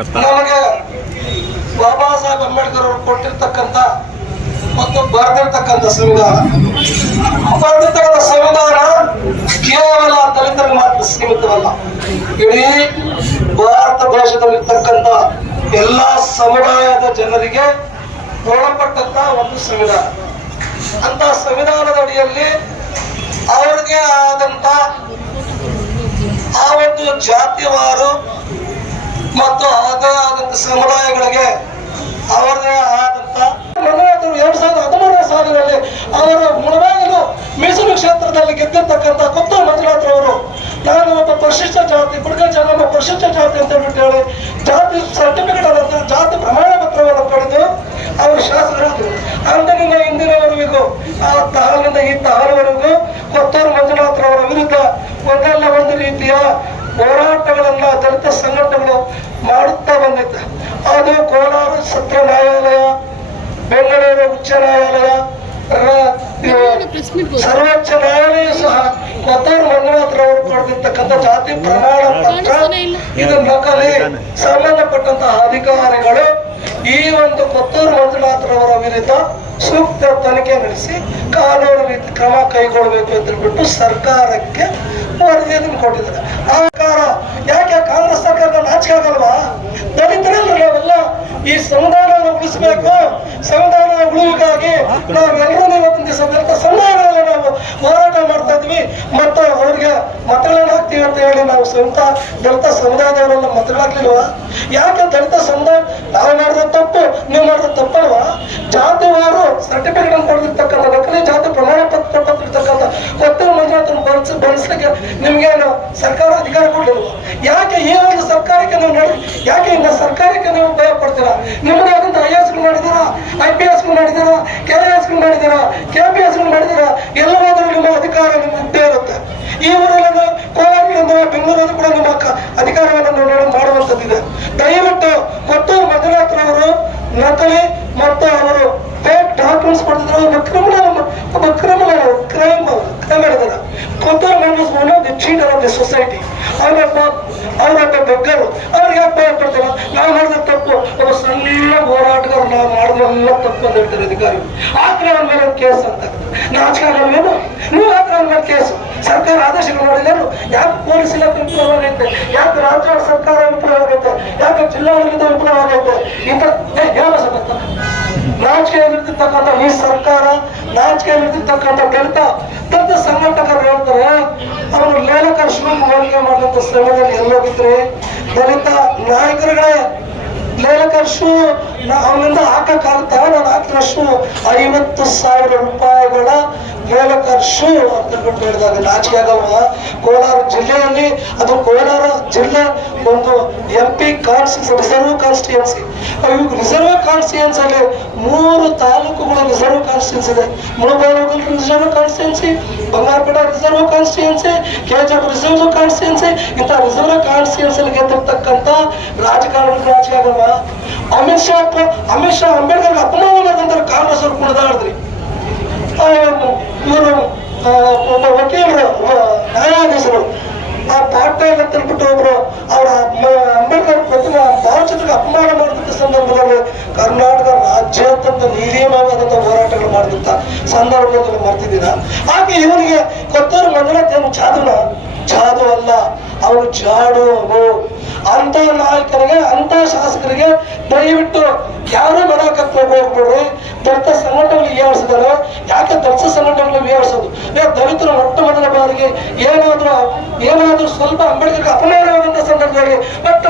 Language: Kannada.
ನಮಗೆ ಬಾಬಾ ಸಾಹೇಬ್ ಅಂಬೇಡ್ಕರ್ ಅವರು ಕೊಟ್ಟಿರ್ತಕ್ಕಂಥ ಮತ್ತು ಬರೆದಿರ್ತಕ್ಕಂಥ ಸಂವಿಧಾನ. ಬರೆದಿರ್ತಕ್ಕಂಥ ಸಂವಿಧಾನ ಕೇವಲ ದಲಿತರಿಗೆ ಮಾತ್ರ ಸೀಮಿತವಲ್ಲ. ಇಡೀ ಭಾರತ ದೇಶದಲ್ಲಿರ್ತಕ್ಕಂಥ ಎಲ್ಲ ಸಮುದಾಯದ ಜನರಿಗೆ ಒಳಪಟ್ಟಂತ ಒಂದು ಸಂವಿಧಾನ. ಅಂತ ಸಂವಿಧಾನದ ಅಡಿಯಲ್ಲಿ ಅವ್ರಿಗೆ ಆದಂತ ಆ ಒಂದು ಜಾತಿವಾರು ಮತ್ತು ಅದೇ ಆದಂತ ಸಮುದಾಯಗಳಿಗೆ ಅವರದೇ ಆದಂತ ಎರಡ್ ಸಾವಿರದ ಹದಿಮೂರನೇ ಸಾಲಿನಲ್ಲಿ ಅವರ ಮುಳಬಾಗಿಲು ಮೀಸಲು ಕ್ಷೇತ್ರದಲ್ಲಿ ಗೆದ್ದಿರ್ತಕ್ಕಂಥ ಕೊತ್ತೂರು ಮಂಜುನಾಥ್ ಅವರು ನಾನು ಒಬ್ಬ ಪರಿಶಿಷ್ಟ ಜಾತಿ ಬುಡಕ ಜನ ಪರಿಶಿಷ್ಟ ಜಾತಿ ಅಂತ ಹೇಳ್ಬಿಟ್ಟು ಹೇಳಿ ಜಾತಿ ಸರ್ಟಿಫಿಕೇಟ್ ಆದಂತ ಜಾತಿ ಪ್ರಮಾಣ ಪತ್ರವನ್ನು ಪಡೆದು ಅವರು ಶಾಸಕರಾದರು. ಅಂದಿನಿಂದ ಇಂದಿನವರೆಗೂ, ಆ ತಾಲಿನಿಂದ ಈ ತಾಲವರೆಗೂ ಕೊತ್ತೂರು ಮಂಜುನಾಥ್ರವರ ವಿರುದ್ಧ ಒಂದಲ್ಲ ಒಂದು ರೀತಿಯ ಹೋರಾಟಗಳನ್ನ ದಲಿತ ಸಂಘಟನೆಗಳು ಮಾಡುತ್ತಾ ಬಂದಿದ್ದ. ಅದು ಕೋಲಾರ ಸತ್ರ ನ್ಯಾಯಾಲಯ ಬೆಂಗಳೂರು ಉಚ್ಚ ನ್ಯಾಯಾಲಯ ಸರ್ವೋಚ್ಚ ನ್ಯಾಯಾಲಯ ಸಹ ಕೊತ್ತೂರು ಮಂಜುನಾಥ್ರವರು ಪಡೆದಿರ್ತಕ್ಕಂಥ ಜಾತಿ ಪ್ರಮಾಣ ಪತ್ರ ಇದು ನಕಲಿ. ಸಂಬಂಧಪಟ್ಟಂತಹ ಅಧಿಕಾರಿಗಳು ಈ ಒಂದು ಕೊತ್ತೂರು ಮಂಜುನಾಥರವರ ವಿರುದ್ಧ ಸೂಕ್ತ ತನಿಖೆ ನಡೆಸಿ ಕಾನೂನು ರೀತಿ ಕ್ರಮ ಕೈಗೊಳ್ಳಬೇಕು ಅಂತ ಹೇಳ್ಬಿಟ್ಟು ಸರ್ಕಾರಕ್ಕೆ ವರದಿಯನ್ನು ಕೊಟ್ಟಿದ್ದಾರೆ. ಯಾಕೆ ಕಾಂಗ್ರೆಸ್ ಸರ್ಕಾರದ ನಾಚಿಕೆ ಆಗಲ್ವಾ? ದಲಿತರಲ್ಲ ನಾವೆಲ್ಲ ಈ ಸಂವಿಧಾನ ಉಳಿಸಬೇಕು ಸಂವಿಧಾನ ಉಳಿವಿಗಾಗಿ ನಾವೆಲ್ಲರೂ ಇವತ್ತಿನ ದಿವಸ ದಲಿತ ಸಮುದಾಯಗಳಲ್ಲಿ ನಾವು ಹೋರಾಟ ಮಾಡ್ತಾ ಇದ್ವಿ. ಮತ್ತು ಅವ್ರಿಗೆ ಮತಗಳನ್ನ ಹಾಕ್ತೀವಿ ಅಂತ ಹೇಳಿ ನಾವು ಸ್ವಂತ ದಲಿತ ಸಮುದಾಯದವರೆಲ್ಲ ಮತಗಳಾಗ್ಲಿಲ್ವಾ ಯಾಕೆ ದಲಿತ ಸಮುದಾಯ ನಾವು ಮಾಡಿದ ತಪ್ಪು, ನೀವು ಮಾಡಿದ ತಪ್ಪಲ್ವಾ? ಜಾತಿವಾರು ಸರ್ಟಿಫಿಕೇಟ್ ಅನ್ನು ಪಡೆದಿರ್ತಕ್ಕಂಥ ನಕಲಿ ಜಾತಿ ಪ್ರಮಾಣ ಪತ್ರ ಪಡೆದಿರ್ತಕ್ಕಂಥ ಕೊತ್ತೂರು ಮಂಜುನಾಥ್ ಬಳಸಿ ಬಳಸಲಿಕ್ಕೆ ನಿಮ್ಗೇನು ಸರ್ಕಾರ ಅಧಿಕಾರ ಯಾಕೆ ಒಂದು ಸರ್ಕಾರಕ್ಕೆ ನೀವು ನಡೆ ಯಾಕೆ ಇಂಥ ಸರ್ಕಾರಕ್ಕೆ ನೀವು ಭಯ ಪಡ್ತೀರಾ ನಿಮ್ಮದೇ ಆದಂತ ಐ ಎಸ್ ಮಾಡಿದ್ದೀರಾ ಐ ಪಿ ಎಸ್ ಮಾಡಿದ್ದೀರಾ K S K P S ಎಲ್ಲವಾದರೂ ನಿಮ್ಮ ಅಧಿಕಾರ ನಿಮ್ಮ ಇದ್ದೇ ಇರುತ್ತೆ. ಈ ಊರಲ್ಲಿ ಕೋಲಾರದಿಂದ ಬೆಂಗಳೂರಲ್ಲೂ ಕೂಡ ನಿಮ್ಮ ಅಧಿಕಾರವನ್ನು ಮಾಡುವಂಥದ್ದಿದೆ. ದಯವಿಟ್ಟು ಮಧುರಾತ್ರ ಮಂಜುನಾಥ್ರವರು, ನಕಲಿ ಮತ್ತು ಅವರು ಫೇಕ್ ಡಾಕ್ಯುಮೆಂಟ್ಸ್ ಪಡೆದಿದ್ರು ಒಬ್ಬ ಕ್ರಿಮಿನಲ್ ಒಬ್ಬ ಮಾಡಿದಾರೆ Kothur one of the cheater of the society ಅವರೊಬ್ಬ ಅವರೊಬ್ಬ ಬೆಕ್ಕರು ಅವ್ರಿಗೆ ಯಾಕೆ ಭಯ ಪಡ್ತಾರ? ನಾವು ಮಾಡಿದ ತಪ್ಪು. ಒಬ್ಬ ಸಣ್ಣ ಹೋರಾಟಗಾರ ನಾವು ಮಾಡಿದ್ರೆಲ್ಲ ತಪ್ಪು ಅಂತ ಹೇಳ್ತಾರೆ ಅಧಿಕಾರಿಗಳು. ಅವನ ಮೇಲೆ ಕೇಸ್ ಅಂತ ನಾಚಿಕೆ ಆಗಲ್ವೇನು ನೀವು ಅವನ ಮೇಲೆ ಕೇಸು. ಸರ್ಕಾರ ಆದೇಶಗಳು ಮಾಡಿದ್ರು ಯಾಕೆ ಪೊಲೀಸ್ ಇಲಾಖೆ ಇಂಪ್ರೂವ್ ಆಗೈತೆ? ಯಾಕೆ ರಾಜ್ಯ ಸರ್ಕಾರ ಇಂಪ್ರೂವ್ ಆಗೈತೆ? ಯಾಕೆ ಜಿಲ್ಲಾಡಳಿತ ಇಂಪ್ರೂವ್ ಆಗೈತೆ? ಇಂಥ ಹೇಳ ಸಮೇತ ನಾಚಿಕೆಯಲ್ಲಿರ್ತಕ್ಕಂಥ ಈ ಸರ್ಕಾರ, ನಾಚಿಕೆಯಲ್ಲಿರ್ತಕ್ಕಂಥ ದಲಿತ ದಲಿತ ಸಂಘಟಕರು ಹೇಳ್ತಾರೆ, ಅವರು ಲೇಲಕ ಶುಲ್ಕ ಹೋಲಿಕೆ ಮಾಡಿದಂಥ ಶ್ರಮದಲ್ಲಿ ಎಲ್ಲೋಗಿದ್ರೆ ದಲಿತ ನಾಯಕರುಗಳೇ, ಲೇಲಕರ್ ಶೂ ಅವನಿಂದ ಹಾಕಕ್ಕಾಗುತ್ತಾ ನಾನು ಹಾಕಿರೋ ಶೂ ಐವತ್ತು ಸಾವಿರ ರೂಪಾಯಿಗಳ ಲೇಲಕರ್ ಶೂ ಅಂತ ಬಿಟ್ಟು ಹೇಳಿದಾಗ ನಾಚಿಕೆ ಆಗವ ಕೋಲಾರ ಜಿಲ್ಲೆಯಲ್ಲಿ, ಅದು ಕೋಲಾರ ಜಿಲ್ಲೆ ಒಂದು M P constituency reserve constituency reserve constituency ಅಲ್ಲಿ ಮೂರು ತಾಲೂಕುಗಳು ರಿಸರ್ವ್ ಕಾನ್ಸ್ಟಿಟ್ಯೂನ್ಸಿ ಇದೆ. Mulbagal reserve constituency Bangarapet reserve constituency F reserve constituency ಇಂಥ ರಿಸರ್ವ್ ಕಾನ್ಸ್ಟಿಟ್ಯೂನ್ಸಿ ಗೆದ್ದಿರ್ತಕ್ಕಂಥ ರಾಜಕಾರಣ ರಾಜಕೀಯ ಅಮಿತ್ ಶಾ ಅಮಿತ್ ಶಾ ಅಂಬೇಡ್ಕರ್ ಅಪಮಾನ ಮಾಡಿದಂತ ಕಾಂಗ್ರೆಸ್ ಅವ್ರು ಕುಣಿದಾಡಿದ್ರಿ. ಒಬ್ಬ ವಕೀಲರು, ಒಬ್ಬ ನ್ಯಾಯಾಧೀಶರು, ಆ ಪಾಠ ಅಂತ ಹೇಳ್ಬಿಟ್ಟು ಒಬ್ರು ಅವರ ಅಂಬೇಡ್ಕರ್ ಪ್ರತಿಮಾ ಭಾವಚಿತ್ರಕ್ಕೆ ಅಪಮಾನ ಮಾಡಿದಂತ ಸಂದರ್ಭದಲ್ಲಿ ಕರ್ನಾಟಕ ರಾಜ್ಯಾದ್ಯಂತ ನೀಲಿಯವಾದಂತ ಹೋರಾಟಗಳು ಮಾಡಿದಂತ ಸಂದರ್ಭದಲ್ಲಿ ಮರ್ತಿದ್ದೀನ. ಹಾಗೆ ಇವನಿಗೆ ಕೊತ್ತೂರು ಮಂಜುನಾಥ್ ಏನು ಜಾದುನ ಜಾದು ಅಲ್ಲ ಅವರು ಜಾಡು ಅಂತ ನಾಯಕರಿಗೆ ಅಂತ ಶಾಸಕರಿಗೆ ದಯವಿಟ್ಟು ಯಾರು ಮಾಡಕ್ಕೆ ಹೋಗ್ಬೇಡ್ರಿ. ದಲಿತ ಸಂಘಟನೆಗಳು ಏರ್ಸಿದಾರೆ ಯಾಕೆ ದಲಿತ ಸಂಘಟನೆಗಳು ಏನಾದ್ರೂ ಏನಾದ್ರೂ ಸ್ವಲ್ಪ ಅಂಬೇಡ್ಕರ್ ಅಪಮಾನವಾದಂತ ಸಂದರ್ಭದಲ್ಲಿ ಮತ್ತೆ